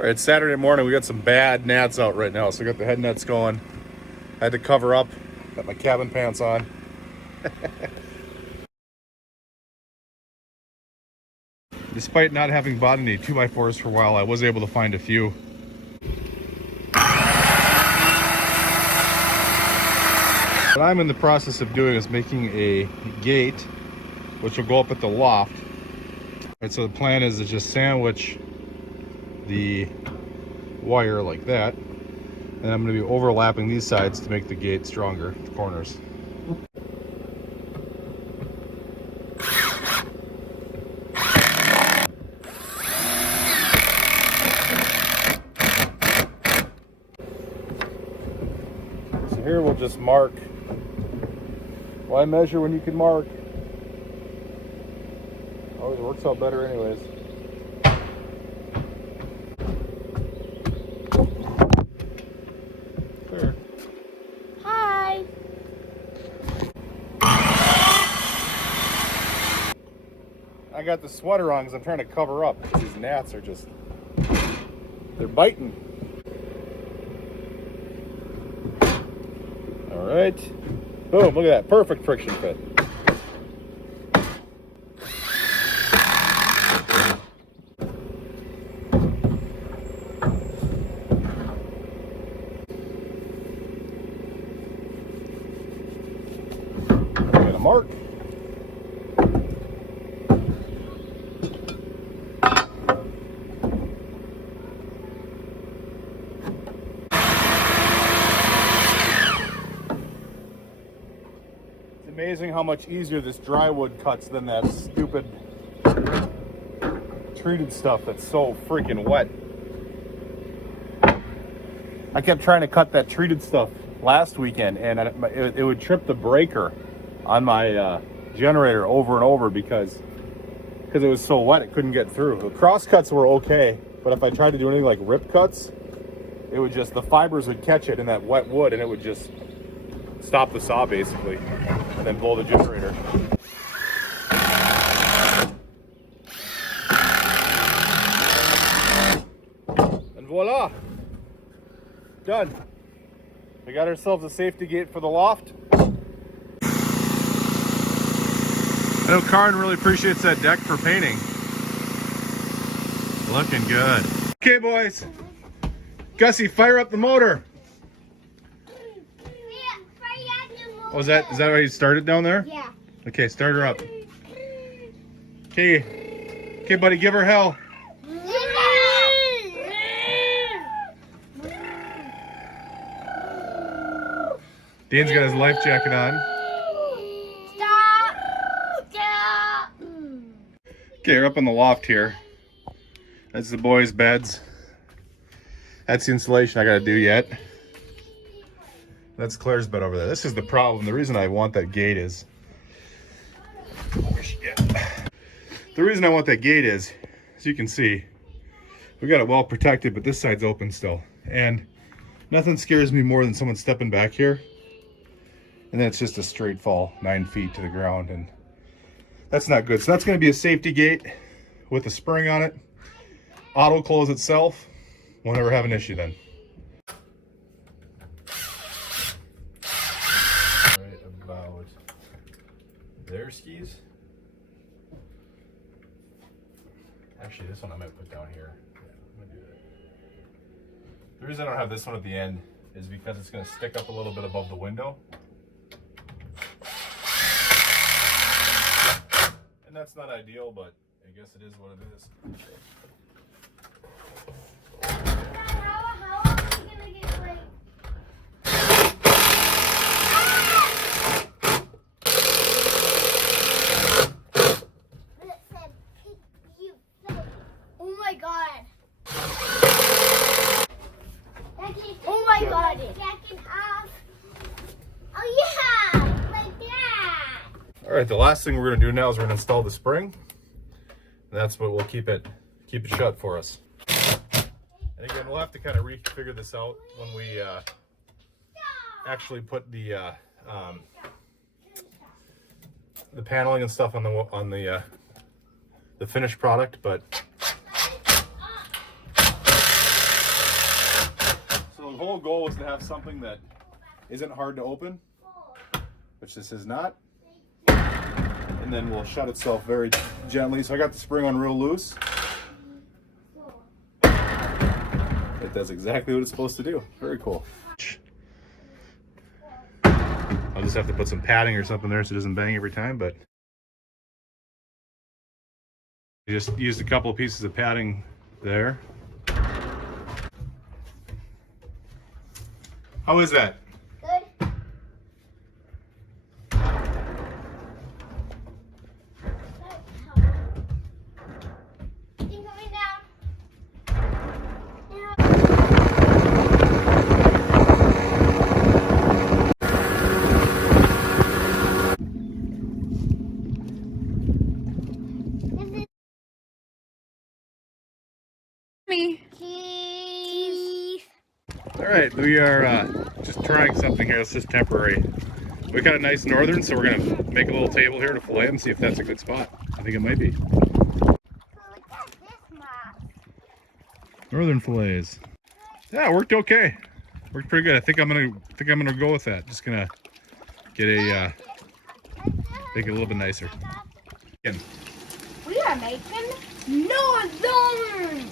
All right, it's Saturday morning. We got some bad gnats out right now, so we got the head nets going. I had to cover up, got my cabin pants on. Despite not having bought any 2x4s for a while, I was able to find a few. What I'm in the process of doing is making a gate, which will go up at the loft. And so the plan is to just sandwich the wire like that, and I'm going to be overlapping these sides to make the gate stronger, the corners. So here we'll just mark. Why measure when you can mark? Always works out better anyways. There. Hi. I got the sweater on because I'm trying to cover up. These gnats are just, they're biting. All right. Boom, look at that. Perfect friction fit. Got a mark. Amazing how much easier this dry wood cuts than that stupid treated stuff that's so freaking wet. I kept trying to cut that treated stuff last weekend, and it would trip the breaker on my generator over and over because it was so wet it couldn't get through. The cross cuts were okay, but if I tried to do anything like rip cuts, it would just, the fibers would catch it in that wet wood and it would just stop the saw basically, and then blow the generator. And voila, done. We got ourselves a safety gate for the loft. I know Kaarin really appreciates that deck for painting. Looking good. Okay boys, Gussie, fire up the motor. Oh, is that how you started down there? Yeah. Okay, start her up. Okay, buddy, give her hell. Dean's got his life jacket on. Stop. Stop. Okay, we're up on the loft here. That's the boys' beds. That's the insulation I gotta do yet. That's Claire's bed over there. This is the problem. The reason I want that gate is... The reason I want that gate is, as you can see, we got it well protected, but this side's open still. And nothing scares me more than someone stepping back here. And then it's just a straight fall, 9 feet to the ground. And that's not good. So that's going to be a safety gate with a spring on it. Auto close itself. Won't ever have an issue then. Their skis. Actually, this one I might put down here. Yeah, I'm gonna do that. The reason I don't have this one at the end is because it's gonna stick up a little bit above the window. And that's not ideal, but I guess it is what it is. How are we gonna get late? Oh my god. Oh my god. Jacket off. Oh yeah, like that. All right, the last thing we're gonna do now is we're gonna install the spring. And that's what will keep it shut for us. And again, we'll have to kind of refigure this out when we actually put the paneling and stuff on the finished product, but whole goal was to have something that isn't hard to open, which this is not. And then will shut itself very gently. So I got the spring on real loose. It does exactly what it's supposed to do. Very cool. I'll just have to put some padding or something there so it doesn't bang every time, but I just used a couple of pieces of padding there. How is that? Good. Thing coming down. Me. Cheese. All right, we are just trying something here. It's just temporary. We got a nice northern, so we're gonna make a little table here to fillet and see if that's a good spot. I think it might be. Look at this map. Northern fillets. Yeah, it worked okay. Worked pretty good. I think I'm gonna go with that. Just gonna get a make it a little bit nicer. Again. We are making northern.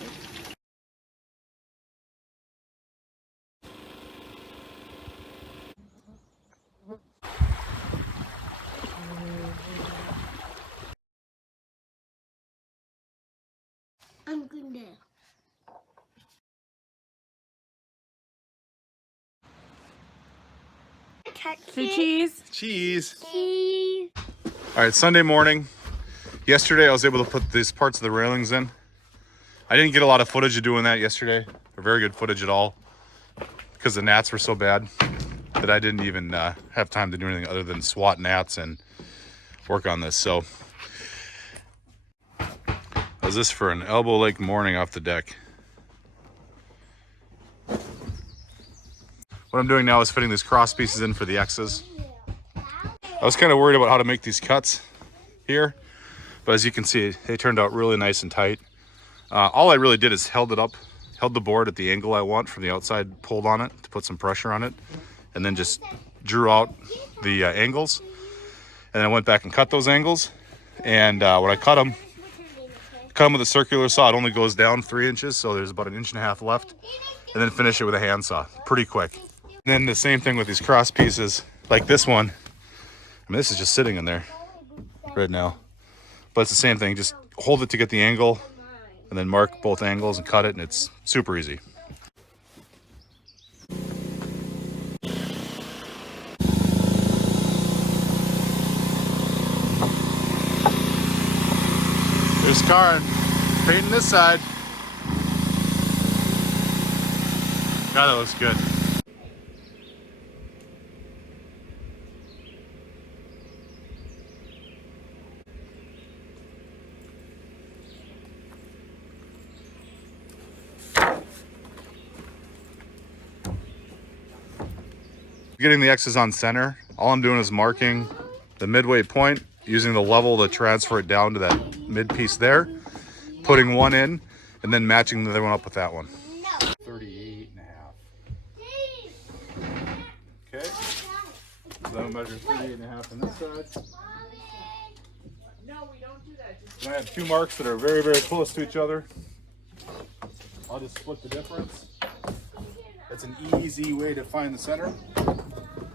I'm going to. Say cheese. Cheese. Cheese. All right, Sunday morning. Yesterday I was able to put these parts of the railings in. I didn't get a lot of footage of doing that yesterday, or very good footage at all, because the gnats were so bad that I didn't even have time to do anything other than swat gnats and work on this. So how's this for an elbow length morning off the deck? What I'm doing now is fitting these cross pieces in for the X's. I was kind of worried about how to make these cuts here, but as you can see, they turned out really nice and tight. All I really did is held the board at the angle I want from the outside, pulled on it to put some pressure on it, and then just drew out the angles. And then I went back and cut those angles. And when I cut them with a circular saw, it only goes down 3 inches, so there's about 1.5 inches left. And then finish it with a handsaw, pretty quick. And then the same thing with these cross pieces, like this one. I mean, this is just sitting in there right now. But it's the same thing, just hold it to get the angle, and then mark both angles and cut it, and it's super easy. There's Kaarin painting this side. God, that looks good. Getting the X's on center, all I'm doing is marking the midway point, using the level to transfer it down to that mid piece there, putting one in, and then matching the other one up with that one. 38.5. Okay, so that'll measure 38.5 on this side. No, we don't do that. Just And I have two marks that are very, very close to each other. I'll just split the difference. That's an easy way to find the center.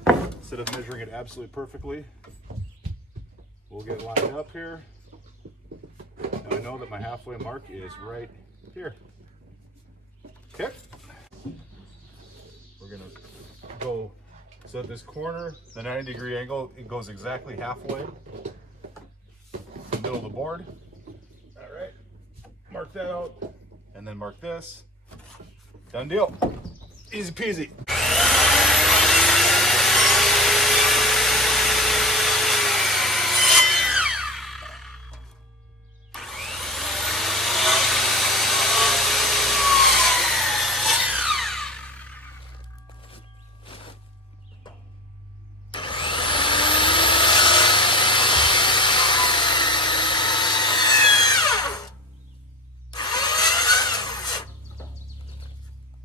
Instead of measuring it absolutely perfectly, we'll get lined up here. Now I know that my halfway mark is right here. Okay. We're gonna go, so at this corner, the 90-degree angle, it goes exactly halfway in the middle of the board. All right, mark that out, and then mark this. Done deal. Easy peasy.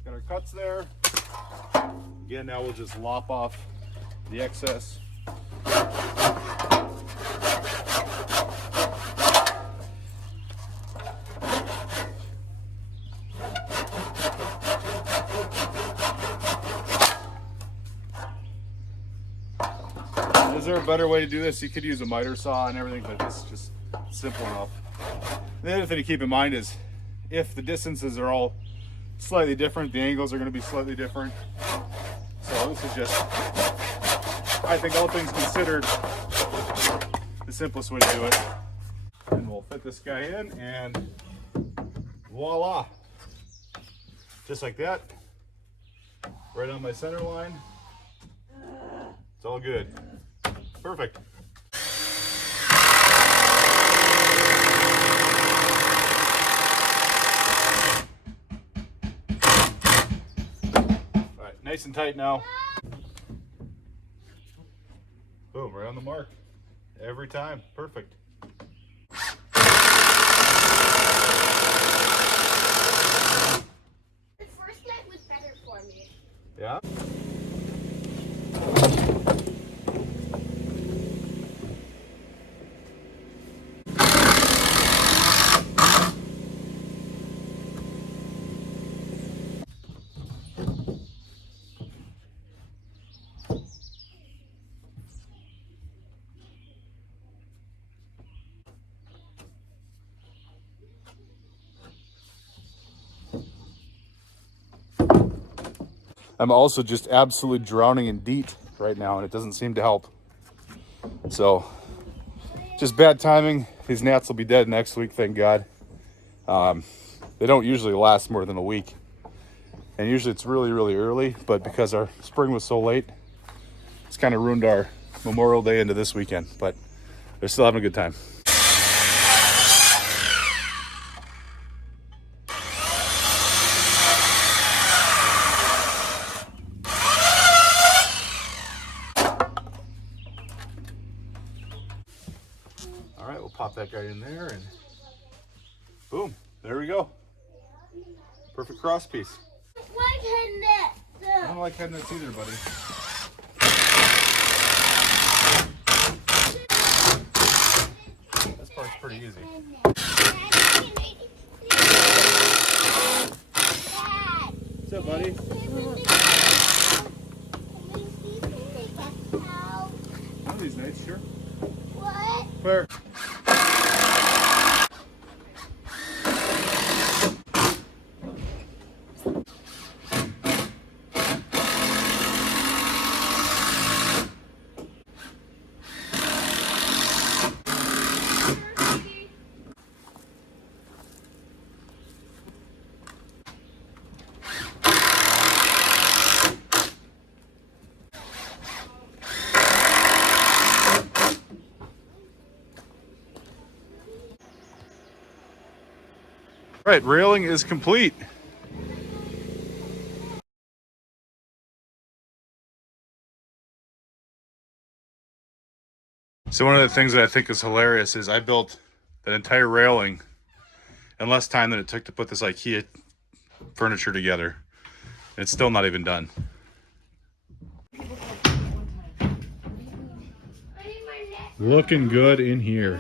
Got our cuts there. there. Again, now we'll just lop off the excess. Is there a better way to do this? You could use a miter saw and everything, but this is just simple enough. The other thing to keep in mind is if the distances are all slightly different, the angles are going to be slightly different. So this is just, I think all things considered, the simplest way to do it. And we'll fit this guy in and voila. Just like that. Right on my center line. It's all good. Perfect. All right, nice and tight now. Boom, right on the mark. Every time, perfect. The first night was better for me. Yeah. I'm also just absolutely drowning in DEET right now, and it doesn't seem to help. So, just bad timing. These gnats will be dead next week, thank God. They don't usually last more than a week. And usually it's really, really early, but because our spring was so late, it's kind of ruined our Memorial Day into this weekend. But they're still having a good time. All right, we'll pop that guy in there and boom, there we go. Perfect cross piece. Like head net. I don't like head nets either, buddy. This part's pretty easy. What's up, buddy? One of these nights, sure. What? Where? Right, railing is complete. So one of the things that I think is hilarious is I built that entire railing in less time than it took to put this IKEA furniture together. And it's still not even done. I need my net. Looking good in here.